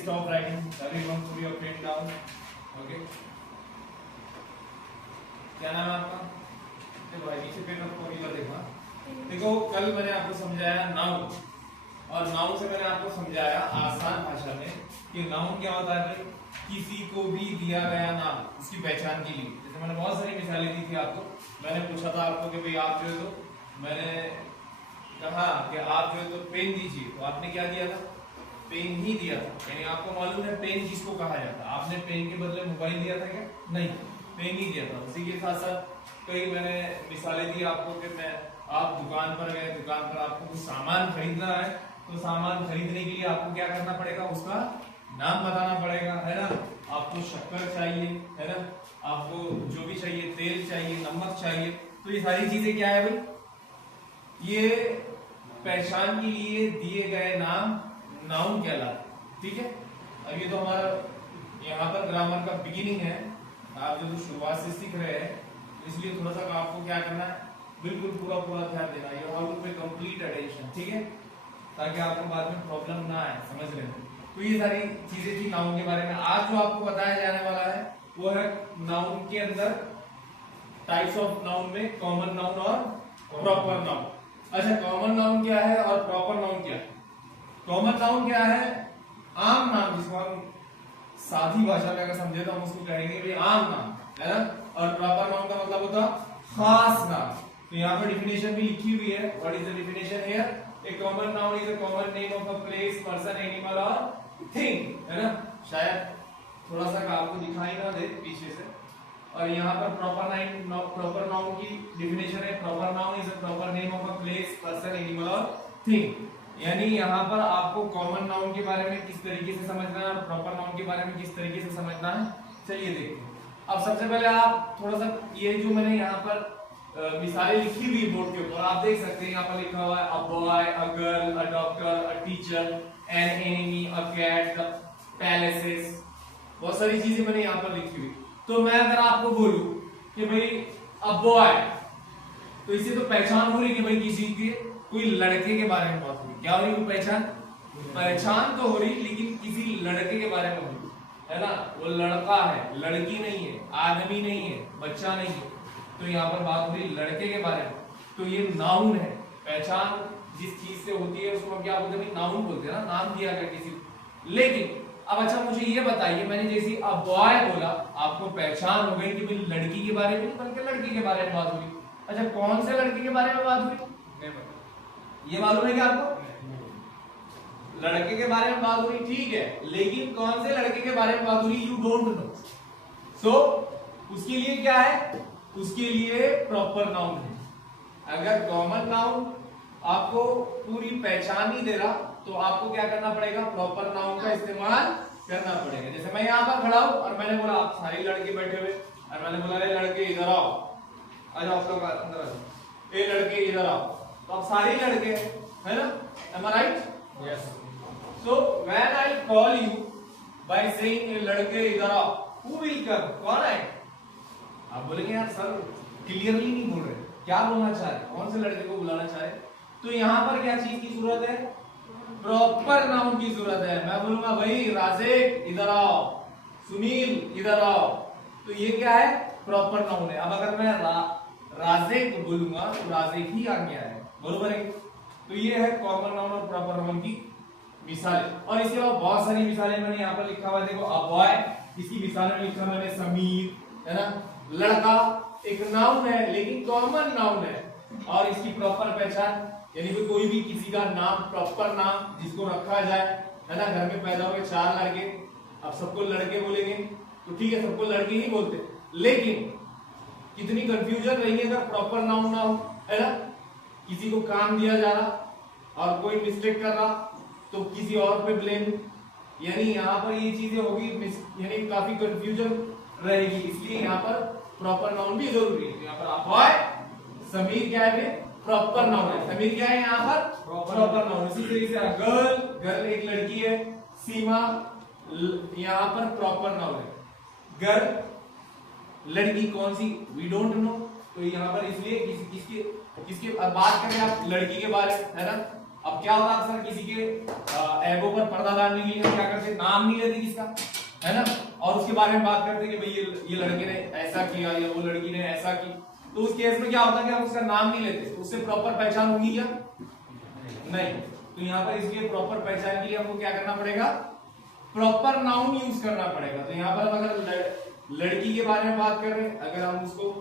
Stop writing. Everyone put your pen down. Okay. क्या नाम है आपका? देखो भाई नीचे पेन रखो अभी देखो। देखो कल मैंने आपको समझाया नाउन और नाउन से मैंने आपको समझाया आसान भाषा में कि नाउन क्या होता है भाई, किसी को भी दिया गया नाम उसकी पहचान के लिए। जैसे मैंने बहुत सारी मिसालें दी थी आपको। मैंने पूछा था आपको कि भाई आप जो है तो मैंने कहा कि आप जो है तो पेन दीजिए, तो आपने क्या दिया था? पेन ही दिया था। यानी आपको मालूम है पेन किसको कहा जाता है। आपने पेन के बदले मोबाइल दिया था क्या? नहीं, पेन ही दिया था। उसी के साथ साथ कई मैंने मिसालें दी आपको कि मैं आप दुकान पर गए, दुकान पर आपको कुछ सामान खरीदना है तो सामान खरीदने के लिए आपको क्या करना पड़ेगा? उसका नाम बताना पड़ेगा, है ना। आपको शक्कर चाहिए, है ना, आपको जो भी चाहिए, तेल चाहिए, नमक चाहिए, तो ये सारी चीजें क्या है भाई? ये पहचान के लिए दिए गए नाम नाउन कहलाते। ठीक है। अब ये तो हमारा यहाँ पर ग्रामर का बिगिनिंग है। आप जो शुरुआत से सीख रहे हैं, इसलिए थोड़ा सा आपको क्या करना है, बिल्कुल पूरा ध्यान देना है। यू हैव टू पे कंप्लीट अटेंशन। ठीक है, ताकि आपको बाद में प्रॉब्लम ना आए समझ रहे हैं। तो ये सारी चीजें थी नाउन के बारे में। आज जो आपको बताया जाने वाला है वो है नाउन के अंदर टाइप्स ऑफ नाउन में कॉमन नाउन और प्रॉपर नाउन। अच्छा, कॉमन नाउन क्या है और प्रॉपर नाउन क्या है? कॉमन नाउन क्या है? आम नाम, जिसको हम सादी भाषा में अगर समझे तो हम उसको कहेंगे भी आम नाम, है ना। और प्रॉपर नाउन का मतलब होता खास नाम। तो यहाँ पर डिफिनेशन भी लिखी हुई है। What is the definition here? A common noun is a common name of a place, person, animal और थिंग, है ना। शायद थोड़ा सा आपको दिखाई ना दे पीछे से। और यहाँ पर प्रॉपर नाउन की डिफिनेशन है, proper noun is a proper name of a place, person, animal और थिंग। यानी यहाँ पर आपको कॉमन नाउन के बारे में किस तरीके से समझना है और प्रॉपर नाउन के बारे में किस तरीके से समझना है, चलिए देखते हैं। अब सबसे पहले आप थोड़ा सा ये जो मैंने यहाँ पर मिसालें लिखी हुई बोर्ड के ऊपर आप देख सकते हैं। यहाँ पर लिखा हुआ है a boy, a girl, a doctor, a teacher, an enemy, a cat, the palaces, बहुत सारी चीजें मैंने यहाँ पर लिखी हुई। तो मैं अगर आपको बोलूं कि भाई अ बॉय, तो इससे तो पहचान हो रही कि भाई किसी के कोई लड़के के बारे में बात हो रही। क्या हो रही? कोई पहचान तो हो रही, लेकिन किसी लड़के के बारे में हो रही, है ना। वो लड़का है, लड़की नहीं है, आदमी नहीं है, बच्चा नहीं है। तो यहाँ पर बात हो रही लड़के के बारे में। तो ये नाउन है। पहचान जिस चीज से होती है उसको हम क्या बोलते हैं? नाउन बोलते हैं ना, नाम दिया गया किसी। लेकिन अब अच्छा मुझे ये बताइए, मैंने जैसे अब बॉय बोला, आपको पहचान हो गई कि भाई लड़की के बारे में नहीं बल्कि लड़के के बारे में बात हुई। अच्छा, कौन से लड़के के बारे में बात हुई? ये मालूम है क्या आपको? लड़के के बारे में बात हुई, ठीक है, लेकिन कौन से लड़के के बारे में बात हुई यू डोंट नो। सो उसके लिए क्या है? उसके लिए प्रॉपर नाउन है। अगर कॉमन नाउन आपको पूरी पहचान नहीं दे रहा तो आपको क्या करना पड़ेगा? प्रॉपर नाउन का इस्तेमाल करना पड़ेगा। जैसे मैं यहाँ पर खड़ा हूं और मैंने बोला आप सारे लड़के बैठे हुए, और मैंने बोला अरे लड़के इधर आओ, आ जाओ आप लोग अंदर आ जाओ, ए लड़के इधर आओ, तो अब सारे लड़के है ना। Am I right? Yes. So when I call you by saying ए लड़के इधर आओ, who will come? कौन आए? आप बोलेंगे यार सर क्लियरली नहीं बोल रहे, क्या बोलना चाह रहे, कौन से लड़के को बुलाना चाह रहे? तो यहाँ पर क्या चीज की जरूरत है? प्रॉपर नाउन की जरूरत है। मैं बोलूंगा भाई राजेक इधर आओ, सुनील इधर आओ, तो ये क्या है? प्रॉपर नाउन है। अब अगर मैं राजेक बोलूंगा तो राजेक ही आ गया है, बरोबर है। तो ये है कॉमन नाउन और प्रॉपर नाउन की मिसालें। और इसके अलावा बहुत सारी मिसालें मैंने यहाँ पर लिखा हुआ है। देखो अ बॉय, इसकी मिसाल में लिखा मैंने समीर, है ना। लड़का एक नाउन है लेकिन कॉमन नाउन है, और इसकी प्रॉपर पहचान यानी कोई भी किसी का नाम, प्रॉपर नाम जिसको रखा जाए, है ना। घर में पैदा हुए 4 लड़के, अब सबको लड़के बोलेंगे तो ठीक है, सबको लड़के ही बोलते, लेकिन कितनी कंफ्यूजन रहेगी अगर प्रॉपर नाउन ना हो, है ना। किसी को काम दिया जा रहा और कोई मिस्टेक कर रहा तो किसी और पे ब्लेम, यानी यहाँ पर ये चीजें होगी, यानी काफी कंफ्यूजन रहेगी। इसलिए यहाँ पर प्रॉपर नाउन भी जरूरी है। यहाँ पर बॉय, समीर क्या है? प्रॉपर नाउन है। समीर क्या है? यहाँ पर प्रॉपर नाउन। इसी तरीके से गर्ल, गर्ल एक लड़की है। सीमा यहाँ पर प्रॉपर नाउन है। गर्ल लड़की कौन सी? We don't know. तो यहाँ पर इसलिए किसकी बात करें आप? लड़की के बारे में, है ना। अब क्या होता है अक्सर किसी के एगो पर पर्दा डालने के लिए हम क्या करते, नाम नहीं लेते किसका, है ना, और उसके बारे में बात करते कि भाई ये लड़के ने ऐसा किया या वो लड़की ने ऐसा की। तो उस केस में क्या होता है कि हम उसका नाम नहीं लेते, तो उससे प्रॉपर पहचान होगी क्या, नहीं। तो यहाँ पर इसलिए प्रॉपर पहचान के लिए हमको क्या करना पड़ेगा, प्रॉपर नाउन यूज करना पड़ेगा। तो यहाँ पर हम अगर लड़की के बारे में बात कर रहे हैं, अगर हम उसको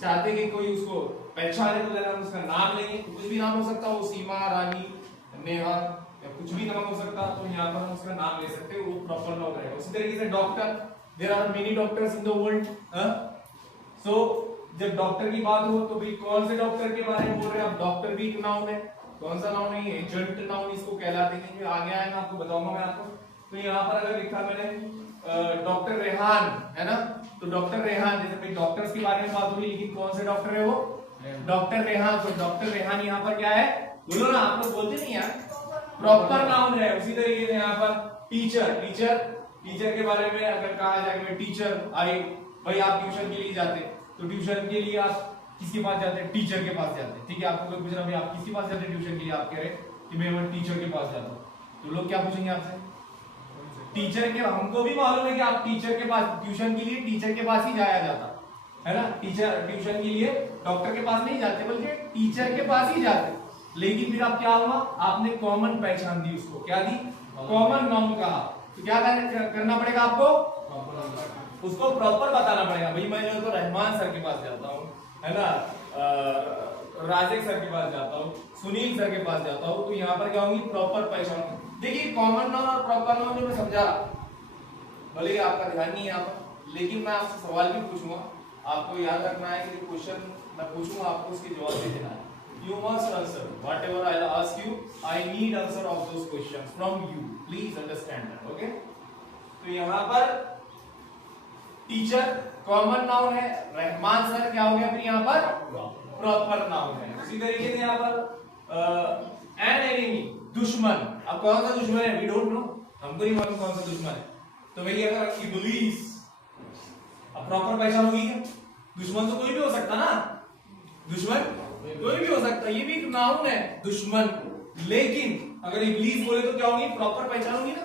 चाहते कि कोई उसको पहचाने तो हम उसका नाम लेंगे, कुछ भी नाम हो सकता हो, सीमा, रानी, नेहा या कुछ भी नाम हो सकता है, तो यहाँ पर हम उसका नाम ले सकते हैं, वो प्रॉपर नाउन रहेगा। उसी तरीके से doctor, there are many doctors in the world, so जब डॉक्टर की बात हो तो भाई कौन से डॉक्टर के बारे में बोल रहे हैं आप, डॉक्टर भी एक नाउन है, कौन सा नाउन है, एजेंट नाउन इसको कहलाते हैं, आगे आएगा आपको बताऊंगा मैं आपको। तो यहाँ पर अगर लिखा मैंने डॉक्टर रेहान, है ना, तो डॉक्टर रेहान, जैसे भाई डॉक्टर्स के बारे में बात हुई, लेकिन कौन से डॉक्टर है वो, डॉक्टर रेहान। तो डॉक्टर रेहान यहाँ पर क्या है, बोलो ना, आप लोग बोलते नहीं यार, प्रॉपर नाउन है। उसी तरीके से यहाँ पर टीचर, टीचर के बारे में अगर कहा जाए कि टीचर आई, भाई आप ट्यूशन के लिए जाते, तो ट्यूशन के लिए आप किसके पास जाते हैं, टीचर के पास जाते हैं, ठीक है। आपको कोई पूछ रहा है आप किसके पास जाते हैं ट्यूशन के लिए, आप कह रहे कि मैं टीचर के पास जाता हूँ, तो लोग क्या पूछेंगे आपसे, टीचर के। हमको भी मालूम है कि आप टीचर के पास, ट्यूशन के लिए टीचर के पास ही जाया जाता है ना, टीचर ट्यूशन के लिए डॉक्टर के पास नहीं जाते बल्कि टीचर के पास ही जाते। लेकिन फिर आप क्या हुआ, आपने कॉमन पहचान दी उसको, क्या दी, कॉमन नाउन कहा। तो क्या करना पड़ेगा आपको, उसको प्रॉपर बताना पड़ेगा, भाई मैं जो तो रहमान सर के पास जाता हूँ, है ना, राजेश सर के पास जाता हूँ, सुनील सर के पास जाता हूँ। तो यहाँ पर क्या होगी, प्रॉपर पहचान। देखिए कॉमन नाउन और प्रॉपर नाउन जो मैं समझा, भले ही आपका ध्यान नहीं है यहाँ पर, लेकिन मैं आपसे सवाल भी पूछूंगा, आपको याद रखना है कि क्वेश्चन मैं पूछूंगा, आपको उसके जवाब दे देना है। You must answer whatever I'll ask you. I need answer of those questions from you. Please understand that. Okay? तो यहाँ पर टीचर कॉमन नाउन है, रहमान सर क्या हो गया फिर यहाँ पर प्रॉपर नाउन है। उसी तरीके से यहाँ पर एन एनिमी, दुश्मन। अब कौन सा दुश्मन है, वी डोंट नो, हमको नहीं मालूम कौन सा दुश्मन है। तो भाई अगर इब्लीस, अब प्रॉपर पहचान होगी क्या, दुश्मन तो कोई भी हो सकता ना, दुश्मन कोई भी हो सकता, ये भी एक नाउन है दुश्मन। लेकिन अगर इब्लीस बोले तो क्या होगी, प्रॉपर पहचान होगी ना,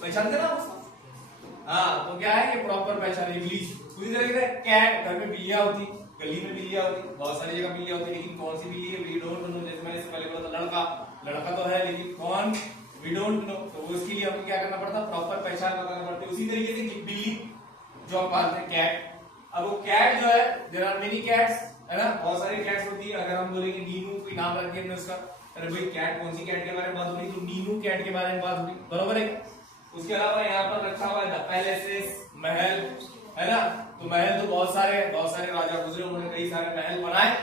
पहचानते ना उसको, हाँ। तो क्या है, ये प्रॉपर पहचान है इब्लीस। उसी तरीके से कैट, घर में बिल्लियां होती, गली में बिल्लियां होती, बहुत सारी जगह बिल्लियां होती, लेकिन कौन सी बिल्ली है वी डोंट नो। जैसे मैंने इससे पहले बोला था लड़का तो है, लेकिन कौन वी डोंट नो। तो उसके लिए हमको क्या करना पड़ता, प्रॉपर पहचान बताना पड़ती है। उसी तरीके से बिल्ली जो हम पालते हैं कैट, अब वो कैट जो है, देयर आर मेनी कैट्स, है ना, बहुत सारी कैट्स होती है। अगर हम बोलेंगे नीनू, कोई नाम रख दिया उसका, अरे भाई कैट, कौन सी कैट के बारे में बात हो रही, तो नीनू कैट के बारे में बात होगी, बरोबर है। उसके अलावा यहाँ पर रखा हुआ है पैलेसेस, महल, है ना, तो महल तो बहुत सारे राजा गुजरे, उन्होंने कई सारे महल बनाए।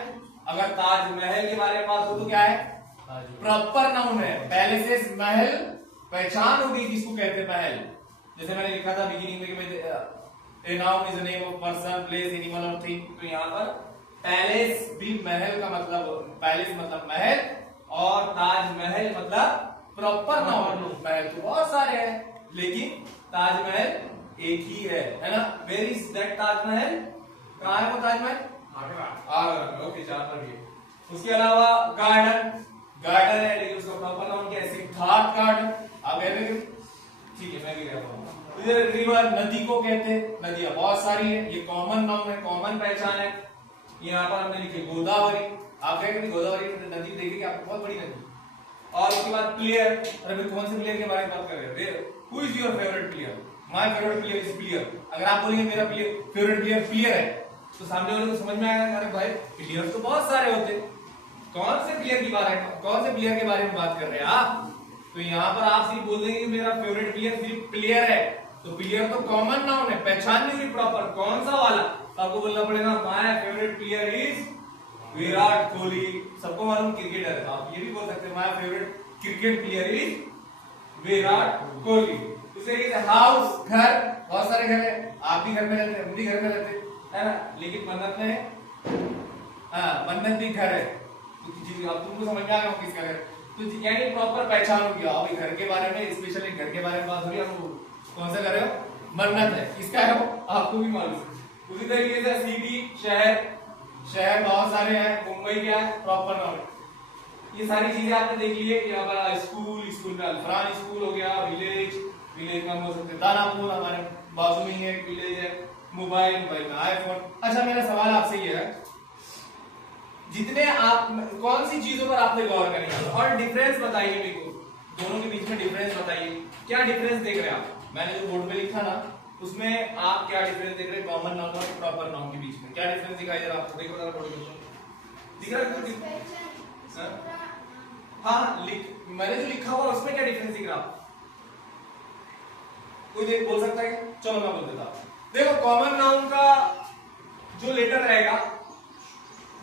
अगर ताजमहल के बारे में बात हो तो क्या है, प्रॉपर नाउन है, पैलेसेस, महल, पहचान होगी किसको कहते हैं महल। जैसे मैंने लिखा था बिगिनिंग में, a noun is a name of person, place, animal or thing। तो यहाँ पर पैलेस भी महल का मतलब, पैलेस मतलब महल, और ताजमहल मतलब प्रॉपर नाउन। महल तो बहुत सारे हैं, लेकिन ताजमहल एक ही है ना। वेयर इज दैट ताजमहल, कहाँ है वो ताजमहल, आगरा, ओके, जहाँ पर भी। उसके अलावा गार्डन है, लेकिन उसका प्रॉपर नाउन क्या है, सिद्धार्थ गार्डन। आप ठीक है, मैं भी कहता हूँ। इधर रिवर, नदी को कहते हैं, नदियां बहुत सारी है, ये कॉमन नाउन है, कॉमन पहचान है। यहाँ पर हमने लिखे गोदावरी, आप कहेंगे गोदावरी नदी देखिए आपको, बहुत बड़ी नदी। और उसके बाद प्लेयर, अरे कौन से प्लेयर के बारे में बात कर रहे हैं, who is your favourite player, my favourite player is player. अगर आप बोलेंगे मेरा फेवरेट प्लेयर प्लेयर है, तो सामने वाले को समझ में आएगा, अरे भाई प्लेयर तो बहुत सारे होते, कौन से प्लेयर के बारे में बात कर रहे हैं आप। तो यहाँ पर आप सिर्फ बोल देंगे कि मेरा फेवरेट प्लेयर सिर्फ प्लेयर है, तो प्लेयर तो कॉमन नाउन है, पहचान नहीं हुई प्रॉपर, कौन सा वाला, तो आपको बोलना पड़ेगा my favourite player is Virat Kohli. सबको मालूम क्रिकेटर है, आप ये भी बोल सकते हैं my favourite cricket player is Virat Kohli. दूसरे हाउस, घर, बहुत सारे घर है, आप भी घर में रहते हैं, हम भी घर में रहते हैं ना, लेकिन मन्नत में, हाँ मन्नत भी घर है, तो अब तुमको समझ में आ गया किसका घर। तो यानी प्रॉपर पहचान हो गया, अब घर के बारे में, स्पेशली घर के बारे में बात हो रही है, हम कौन सा कर रहे हो, मन्नत है, किसका है वो आपको भी मालूम। उसी तरीके से सिटी, शहर बहुत सारे हैं, मुंबई क्या है, प्रॉपर नाउन। ये सारी चीजें आपने देख ली है। यहाँ पर स्कूल, स्कूल में अल्फरान स्कूल हो गया, विलेज, विलेज में हम बोल सकते हैं दानापुर, हमारे बाजू में ही एक विलेज है, मोबाइल, मोबाइल में आईफोन। अच्छा मेरा सवाल आपसे ये है, जितने आप कौन सी चीजों पर आपने गौर करेंगे और डिफरेंस बताइए मेरे को, दोनों के बीच में डिफरेंस बताइए। क्या डिफरेंस देख रहे हैं आप? मैंने जो बोर्ड पे लिखा ना उसमें आप क्या डिफरेंस देख रहे हैं कॉमन नाउन और प्रॉपर नाउन के बीच में? क्या डिफरेंस दिखाई दे रहा है आपको? देखो जरा बोर्ड में दिख रहा है? हाँ मैंने जो लिखा हुआ उसमें क्या डिफरेंस दिख रहा है? कोई बोल सकता है? चलो मैं बोल देता हूं। देखो कॉमन नाउन का जो लेटर रहेगा,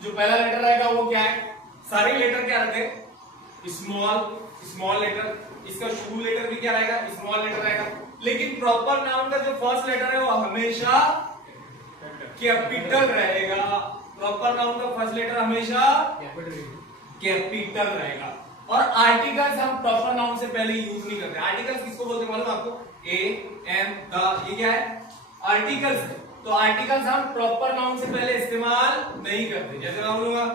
जो पहला लेटर रहेगा वो क्या है? सारे लेटर क्या रहते हैं? Small letter. इसका शुरू लेटर भी क्या रहेगा? स्मॉल लेटर रहेगा। लेकिन प्रॉपर नाउन का जो फर्स्ट लेटर है वो हमेशा कैपिटल रहेगा। प्रॉपर नाउन का फर्स्ट लेटर हमेशा कैपिटल रहेगा। और आर्टिकल्स हम प्रॉपर नाउन से पहले यूज नहीं करते। आर्टिकल्स किसको बोलते हैं मालूम आपको? ए, एम, द, ये क्या है? आर्टिकल्स है। तो आर्टिकल्स हम प्रॉपर नाउन से पहले इस्तेमाल नहीं करते। जैसे मैं बोलूंगा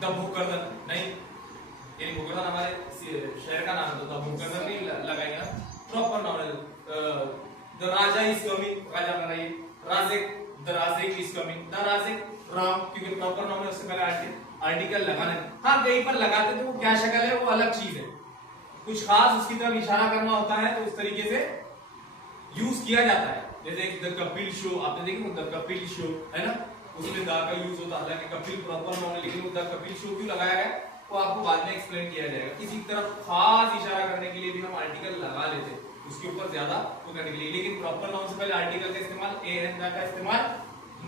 द भूकरदन, नहीं, ये भूकरदन हमारे शहर का नाम है, तो द भूकरदन नहीं लगाएंगे ना, प्रॉपर नाउन है। द राजा इज कमिंग, राजा बनाइए, राजेक, द राजेक इज कमिंग, द राजेक राम, क्योंकि प्रॉपर नाउन है उससे पहले आर्टिकल लगाना है। हाँ कहीं पर लगाते तो वो क्या शक्ल है वो अलग चीज है, कुछ खास उसकी तरफ इशारा करना होता है तो उस तरीके से यूज किया जाता है। जैसे द कपिल शो आपने देखा, द कपिल शो है ना, उसमें द का यूज होता है। हालांकि कपिल प्रॉपर नाउन है लेकिन वो द कपिल शो क्यों लगाया गया वो आपको बाद में एक्सप्लेन किया जाएगा। किसी तरफ खास इशारा करने के लिए भी हम आर्टिकल लगा लेते हैं, उसके ऊपर ज्यादा वो करने के लिए। लेकिन प्रॉपर नाउन से पहले आर्टिकल का इस्तेमाल, ए एंड द का इस्तेमाल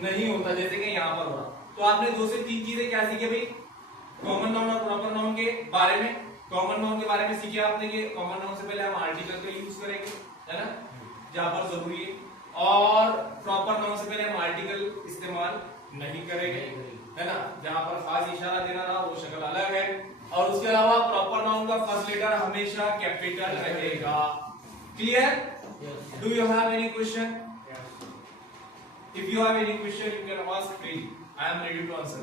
नहीं होता, जैसे कि यहाँ पर हो रहा। तो आपने 2 से 3 चीजें क्या सीखे भाई कॉमन नाउन और प्रॉपर नाउन के बारे में? कॉमन नाउन के बारे में सीखे आपने कि कॉमन नाउन से पहले हम आर्टिकल का यूज करेंगे, है ना, जहां पर जरूरी है, और प्रॉपर नाउन से पहले हम आर्टिकल इस्तेमाल नहीं करेंगे, है ना, जहां पर खास इशारा देना रहा वो शक्ल अलग है। और उसके अलावा प्रॉपर नाउन का फर्स्ट लेटर हमेशा कैपिटल रहेगा। Clear? Do you have any question? If you have any question, you can ask me. I am ready to answer.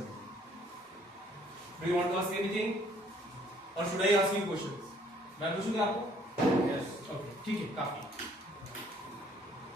Do you want to ask anything, or should I ask you questions? मैं पूछूंगा आपको? Yes. Okay. ठीक है, काफी।